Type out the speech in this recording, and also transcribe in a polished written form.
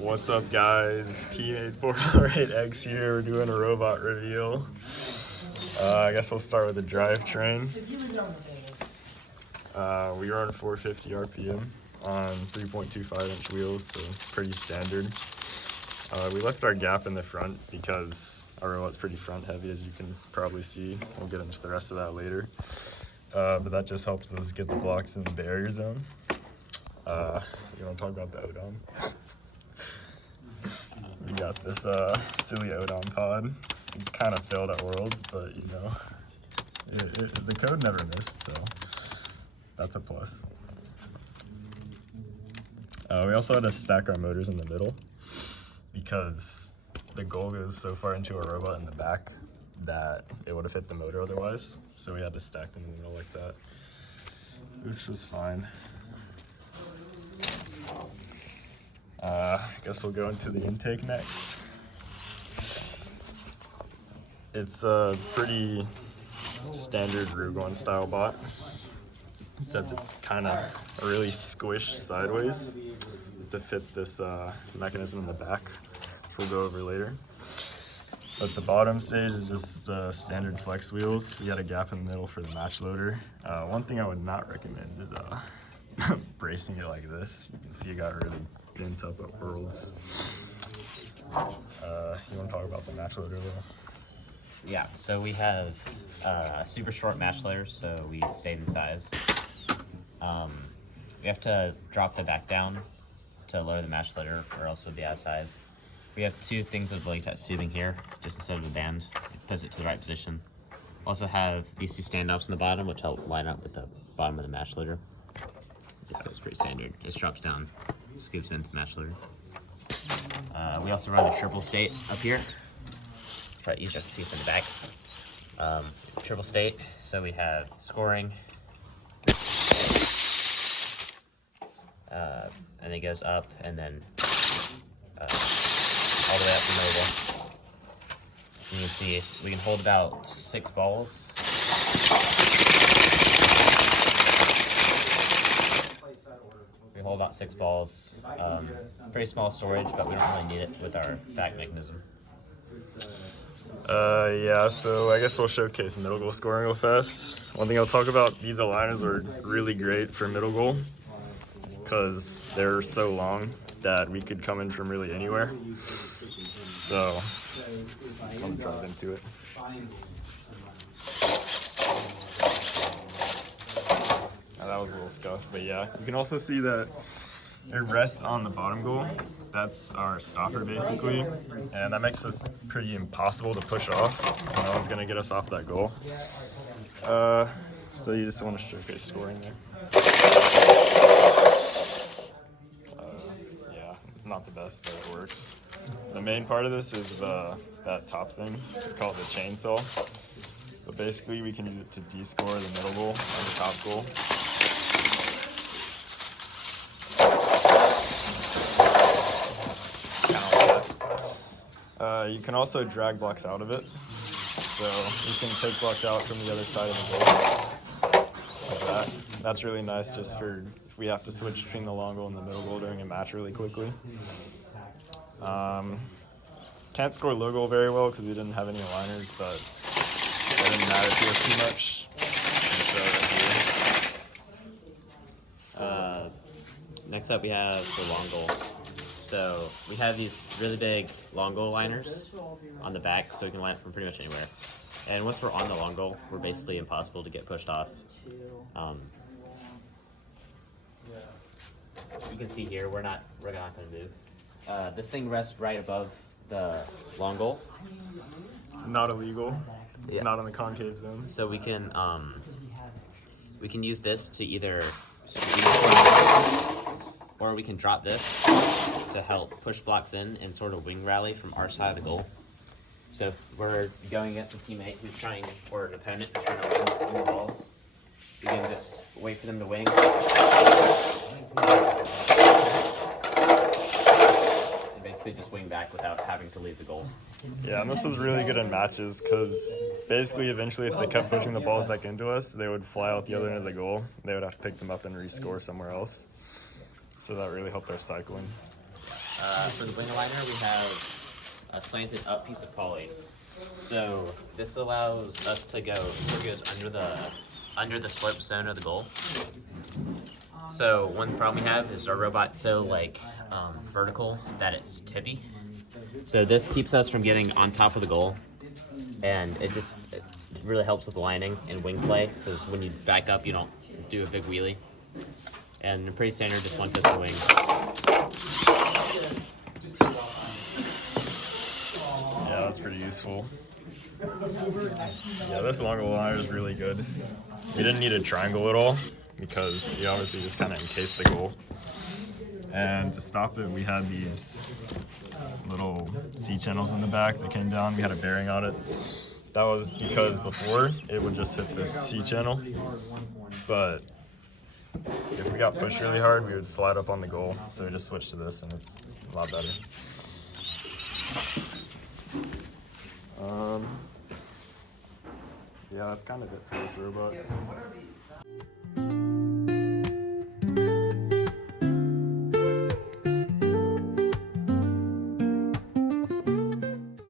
What's up, guys? Teammate 408X here. We're doing a robot reveal. I guess we'll start with the drivetrain. We run 450 RPM on 3.25-inch wheels, so pretty standard. We left our gap in the front because our robot's pretty front heavy, as you can probably see. We'll get into the rest of that later. But that just helps us get the blocks in the barrier zone. You want to talk about the Odom? We got this silly Odom pod. It kind of failed at Worlds, but you know, the code never missed, so that's a plus. We also had to stack our motors in the middle because the goal goes so far into our robot in the back that it would have hit the motor otherwise. So we had to stack them in the middle like that, which was fine. I guess we'll go into the intake next. It's a pretty standard Rugon style bot, except it's kind of really squished sideways just to fit this mechanism in the back, which we'll go over later. But the bottom stage is just standard flex wheels. We got a gap in the middle for the match loader. One thing I would not recommend is bracing it like this. You can see it got really bent up at Worlds. You want to talk about the match loader a little? Yeah, so we have super short match loaders, so we stayed in size. We have to drop the back down to lower the match loader, or else we'll be out of size. We have two things with length at tubing here, just instead of a band. It puts it to the right position. Also have these two standoffs on the bottom, which help line up with the bottom of the match loader. Yeah, it's pretty standard. It drops down, scoops into the match loader. We also run a triple state up here. Probably easier to see from the back. Triple state, so we have scoring, and it goes up and then all the way up to mobile. You can see we can hold about 6 balls. We hold about 6 balls. Pretty small storage, but we don't really need it with our back mechanism. Yeah, so I guess we'll showcase middle goal scoring real fast. One thing I'll talk about, these aligners are really great for middle goal because they're so long that we could come in from really anywhere. So, I just want to drive into it. That was a little scuffed, but yeah. You can also see that it rests on the bottom goal. That's our stopper basically, and that makes us pretty impossible to push off. No one's gonna get us off that goal. So you just want to showcase scoring there. Yeah, it's not the best, but it works. The main part of this is that top thing. We call it the chainsaw. So basically we can use it to de-score the middle goal and the top goal. You can also drag blocks out of it. So you can take blocks out from the other side of the goal, like that. That's really nice just for if we have to switch between the long goal and the middle goal during a match really quickly. Can't score low goal very well because we didn't have any aligners, but that didn't matter to us too much. Next up we have the long goal. So we have these really big long goal liners on the back, so we can line it from pretty much anywhere. And once we're on the long goal, we're basically impossible to get pushed off. You can see here, we're not going to move. This thing rests right above the long goal. Not illegal. It's not on the concave zone. So we can use this to either or we can drop this to help push blocks in and sort of wing rally from our side of the goal. So if we're going against a teammate who's trying, or an opponent who's trying to wing the balls, we can just wait for them to wing. And basically just wing back without having to leave the goal. Yeah, and this was really good in matches because basically eventually if they kept pushing the balls back into us, they would fly out the other end of the goal. They would have to pick them up and rescore somewhere else. So that really helped our cycling. For the wing aligner, we have a slanted up piece of poly. So this allows us to go, it goes under the slope zone of the goal. So one problem we have is our robot's so vertical that it's tippy. So this keeps us from getting on top of the goal, and it really helps with lining and wing play. So when you back up, you don't do a big wheelie. And pretty standard, just one piston wing. Yeah, that's pretty useful. Yeah, this long aligner is really good. We didn't need a triangle at all because we obviously just kind of encased the goal. And to stop it, we had these little C-channels in the back that came down. We had a bearing on it. That was because before it would just hit this C-channel, but if we got pushed really hard, we would slide up on the goal. So we just switched to this, and it's a lot better. Yeah, that's kind of it for this robot.